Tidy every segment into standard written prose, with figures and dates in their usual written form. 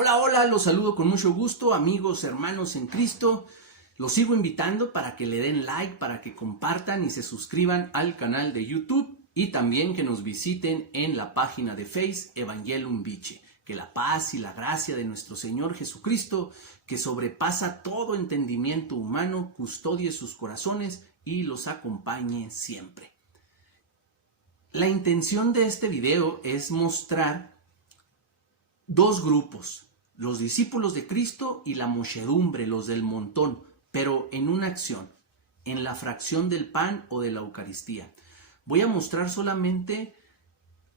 Hola, hola, los saludo con mucho gusto, amigos, hermanos en Cristo. Los sigo invitando para que le den like, para que compartan y se suscriban al canal de YouTube y también que nos visiten en la página de Face Evangelium Viche. Que la paz y la gracia de nuestro Señor Jesucristo, que sobrepasa todo entendimiento humano, custodie sus corazones y los acompañe siempre. La intención de este video es mostrar dos grupos, los discípulos de Cristo y la muchedumbre, los del montón, pero en una acción, en la fracción del pan o de la Eucaristía. Voy a mostrar solamente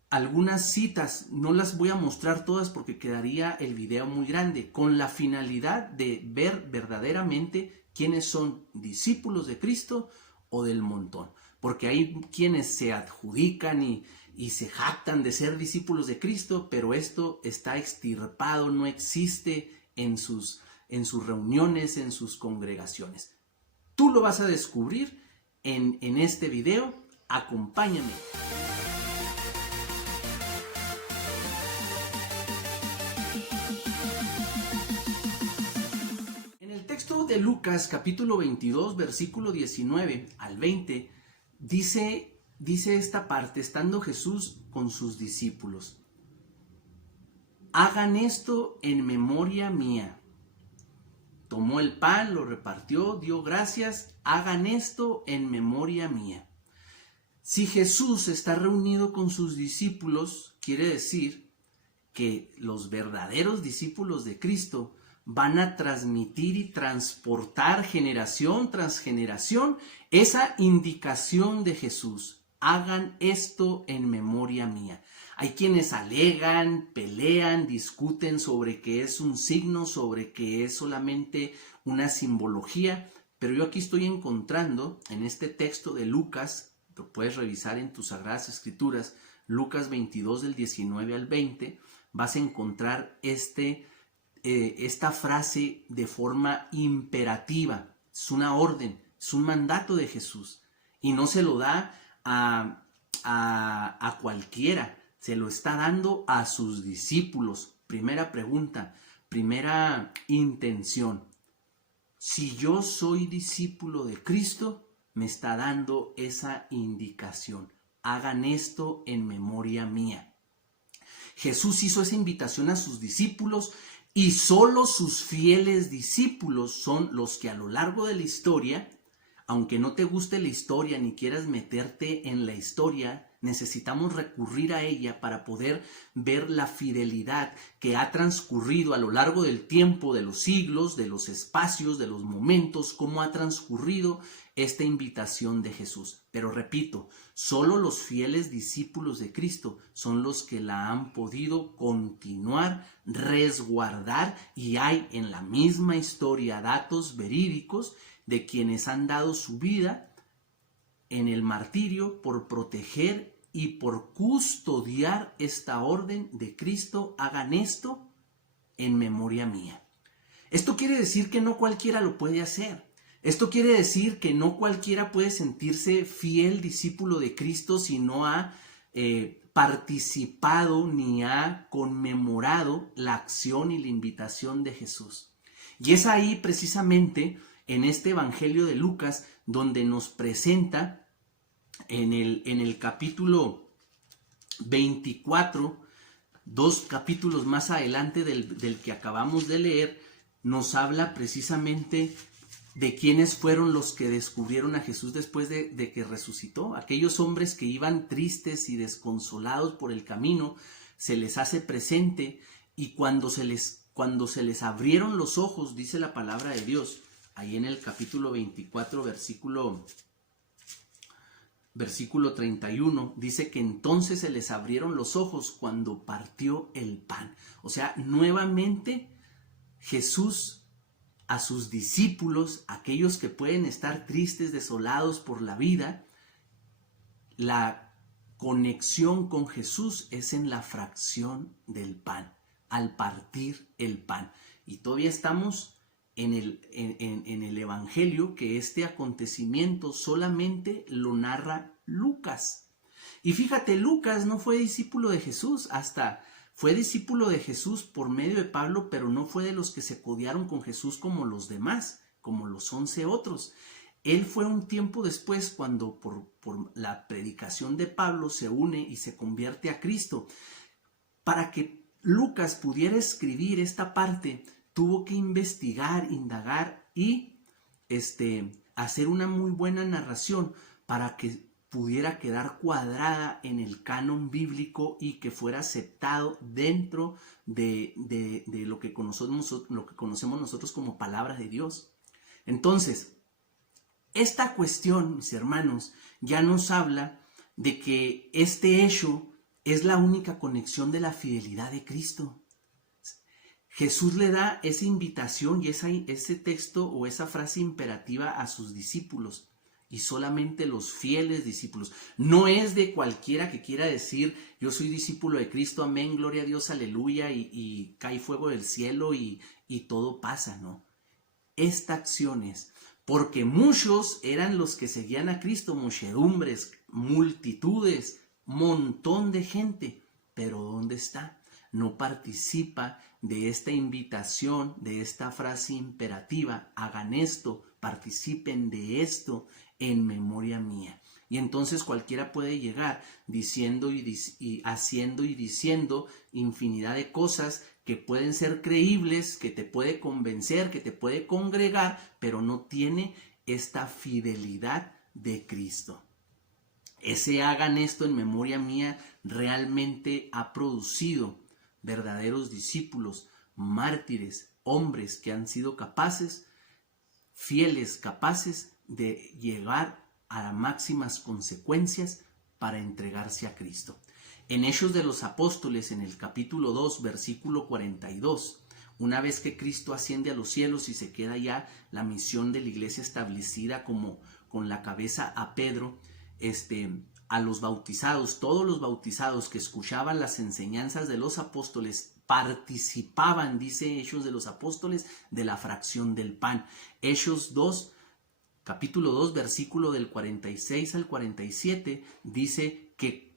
algunas citas, no las voy a mostrar todas porque quedaría el video muy grande, con la finalidad de ver verdaderamente quiénes son discípulos de Cristo o del montón, porque hay quienes se adjudican y se jactan de ser discípulos de Cristo, pero esto está extirpado, no existe en sus reuniones, en sus congregaciones. Tú lo vas a descubrir en este video. Acompáñame. En el texto de Lucas, capítulo 22, versículo 19 al 20, dice esta parte, estando Jesús con sus discípulos: hagan esto en memoria mía. Tomó el pan, lo repartió, dio gracias, hagan esto en memoria mía. Si Jesús está reunido con sus discípulos, quiere decir que los verdaderos discípulos de Cristo van a transmitir y transportar generación tras generación esa indicación de Jesús. Hagan esto en memoria mía. Hay quienes alegan, pelean, discuten sobre que es un signo, sobre que es solamente una simbología, pero yo aquí estoy encontrando en este texto de Lucas, lo puedes revisar en tus Sagradas Escrituras, Lucas 22 del 19 al 20, vas a encontrar esta frase de forma imperativa. Es una orden, es un mandato de Jesús y no se lo da a cualquiera, se lo está dando a sus discípulos. Primera pregunta, primera intención. Si yo soy discípulo de Cristo, me está dando esa indicación. Hagan esto en memoria mía. Jesús hizo esa invitación a sus discípulos y solo sus fieles discípulos son los que a lo largo de la historia, aunque no te guste la historia ni quieras meterte en la historia, necesitamos recurrir a ella para poder ver la fidelidad que ha transcurrido a lo largo del tiempo, de los siglos, de los espacios, de los momentos, cómo ha transcurrido esta invitación de Jesús. Pero repito, solo los fieles discípulos de Cristo son los que la han podido continuar, resguardar, y hay en la misma historia datos verídicos de quienes han dado su vida en el martirio por proteger y por custodiar esta orden de Cristo. Hagan esto en memoria mía. Esto quiere decir que no cualquiera lo puede hacer. Esto quiere decir que no cualquiera puede sentirse fiel discípulo de Cristo si no ha participado ni ha conmemorado la acción y la invitación de Jesús. Y es ahí precisamente en este Evangelio de Lucas donde nos presenta en el capítulo 24, dos capítulos más adelante del que acabamos de leer, nos habla precisamente de quiénes fueron los que descubrieron a Jesús después de que resucitó. Aquellos hombres que iban tristes y desconsolados por el camino, se les hace presente, y cuando se les abrieron los ojos, dice la palabra de Dios, ahí en el capítulo 24, versículo 31, dice que entonces se les abrieron los ojos cuando partió el pan. O sea, nuevamente Jesús a sus discípulos, aquellos que pueden estar tristes, desolados por la vida, la conexión con Jesús es en la fracción del pan, al partir el pan. Y todavía estamos en el Evangelio, que este acontecimiento solamente lo narra Lucas. Y fíjate, Lucas no fue discípulo de Jesús hasta Fue discípulo de Jesús por medio de Pablo, pero no fue de los que se codearon con Jesús como los demás, como los 11 otros. Él fue un tiempo después cuando por la predicación de Pablo se une y se convierte a Cristo. Para que Lucas pudiera escribir esta parte, tuvo que investigar, indagar y hacer una muy buena narración para que pudiera quedar cuadrada en el canon bíblico y que fuera aceptado dentro de lo que conocemos nosotros como palabra de Dios. Entonces, esta cuestión, mis hermanos, ya nos habla de que este hecho es la única conexión de la fidelidad de Cristo. Jesús le da esa invitación y ese texto o esa frase imperativa a sus discípulos, y solamente los fieles discípulos. No es de cualquiera que quiera decir, yo soy discípulo de Cristo, amén, gloria a Dios, aleluya, y cae fuego del cielo y todo pasa, ¿no? Esta acción es porque muchos eran los que seguían a Cristo, muchedumbres, multitudes, montón de gente, pero ¿dónde está? No participa de esta invitación, de esta frase imperativa, hagan esto, participen de esto en memoria mía. Y entonces cualquiera puede llegar diciendo y haciendo y diciendo infinidad de cosas que pueden ser creíbles, que te puede convencer, que te puede congregar, pero no tiene esta fidelidad de Cristo. Ese hagan esto en memoria mía realmente ha producido verdaderos discípulos, mártires, hombres que han sido capaces, fieles, capaces de llegar a las máximas consecuencias para entregarse a Cristo. En Hechos de los Apóstoles, en el capítulo 2, versículo 42, una vez que Cristo asciende a los cielos y se queda ya la misión de la iglesia establecida como con la cabeza a Pedro, a los bautizados, todos los bautizados que escuchaban las enseñanzas de los apóstoles participaban, dice Hechos de los Apóstoles, de la fracción del pan. Hechos 2, capítulo 2, versículo del 46 al 47, dice que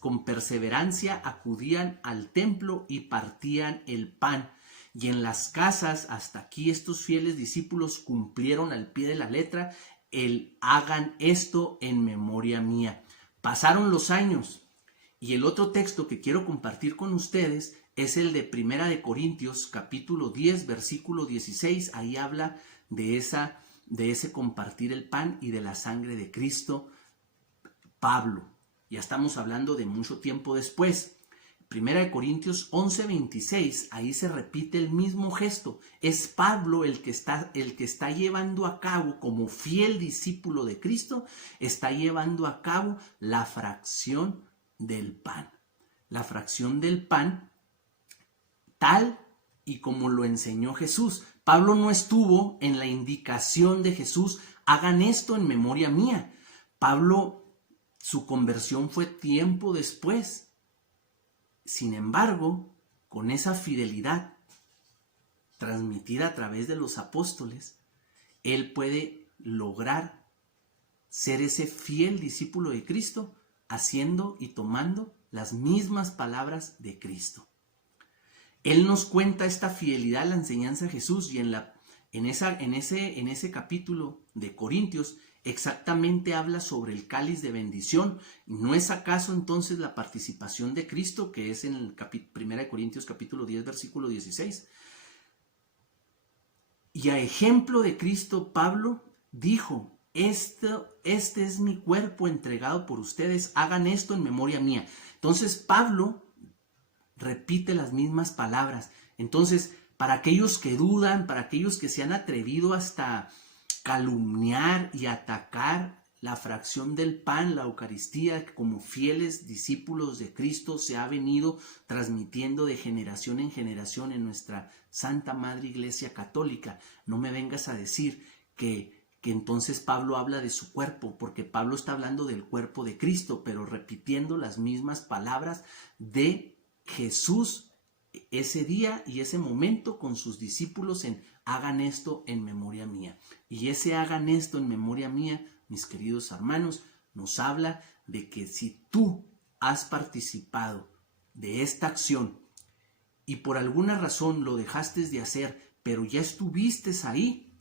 con perseverancia acudían al templo y partían el pan. Y en las casas, hasta aquí estos fieles discípulos cumplieron al pie de la letra el hagan esto en memoria mía. Pasaron los años y el otro texto que quiero compartir con ustedes es el de Primera de Corintios, capítulo 10, versículo 16. Ahí habla de ese compartir el pan y de la sangre de Cristo. Pablo, ya estamos hablando de mucho tiempo después. Primera de Corintios 11, 26, ahí se repite el mismo gesto. Es Pablo el que está llevando a cabo, como fiel discípulo de Cristo, está llevando a cabo la fracción del pan. La fracción del pan tal y como lo enseñó Jesús. Pablo no estuvo en la indicación de Jesús, hagan esto en memoria mía. Pablo, su conversión fue tiempo después. Sin embargo, con esa fidelidad transmitida a través de los apóstoles, él puede lograr ser ese fiel discípulo de Cristo, haciendo y tomando las mismas palabras de Cristo. Él nos cuenta esta fidelidad a la enseñanza de Jesús y en ese capítulo de Corintios exactamente habla sobre el cáliz de bendición. ¿No es acaso entonces la participación de Cristo, que es en el 1 Corintios capítulo 10, versículo 16? Y a ejemplo de Cristo, Pablo dijo, este es mi cuerpo entregado por ustedes, hagan esto en memoria mía. Entonces Pablo repite las mismas palabras. Entonces, para aquellos que dudan, para aquellos que se han atrevido hasta calumniar y atacar la fracción del pan, la Eucaristía, que como fieles discípulos de Cristo se ha venido transmitiendo de generación en generación en nuestra Santa Madre Iglesia Católica, no me vengas a decir que entonces Pablo habla de su cuerpo, porque Pablo está hablando del cuerpo de Cristo, pero repitiendo las mismas palabras de Jesús ese día y ese momento con sus discípulos en hagan esto en memoria mía. Y ese hagan esto en memoria mía, mis queridos hermanos, nos habla de que si tú has participado de esta acción y por alguna razón lo dejaste de hacer, pero ya estuviste ahí,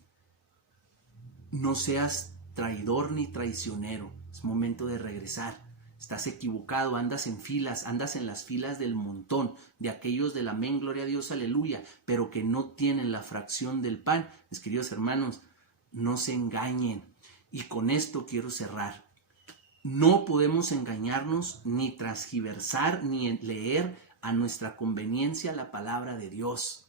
no seas traidor ni traicionero. Es momento de regresar. Estás equivocado, andas en filas, andas en las filas del montón, de aquellos del amén, gloria a Dios, aleluya, pero que no tienen la fracción del pan. Mis queridos hermanos, no se engañen. Y con esto quiero cerrar. No podemos engañarnos, ni transgiversar, ni leer a nuestra conveniencia la palabra de Dios.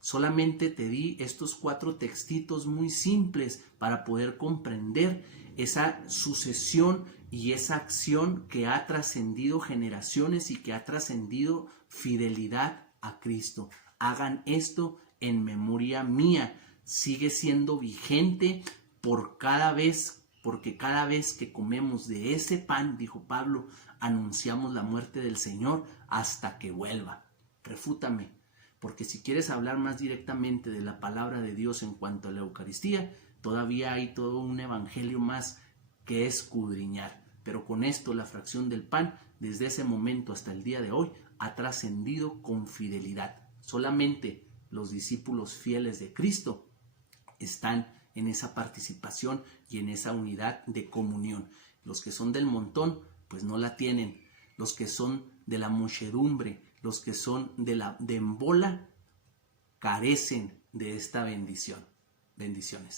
Solamente te di estos 4 textitos muy simples para poder comprender esa sucesión y esa acción que ha trascendido generaciones y que ha trascendido fidelidad a Cristo. Hagan esto en memoria mía. Sigue siendo vigente porque cada vez que comemos de ese pan, dijo Pablo, anunciamos la muerte del Señor hasta que vuelva. Refútame, porque si quieres hablar más directamente de la palabra de Dios en cuanto a la Eucaristía, todavía hay todo un evangelio más que escudriñar. Pero con esto la fracción del pan, desde ese momento hasta el día de hoy, ha trascendido con fidelidad. Solamente los discípulos fieles de Cristo están en esa participación y en esa unidad de comunión. Los que son del montón, pues no la tienen. Los que son de la muchedumbre, los que son de en bola, carecen de esta bendición. Bendiciones.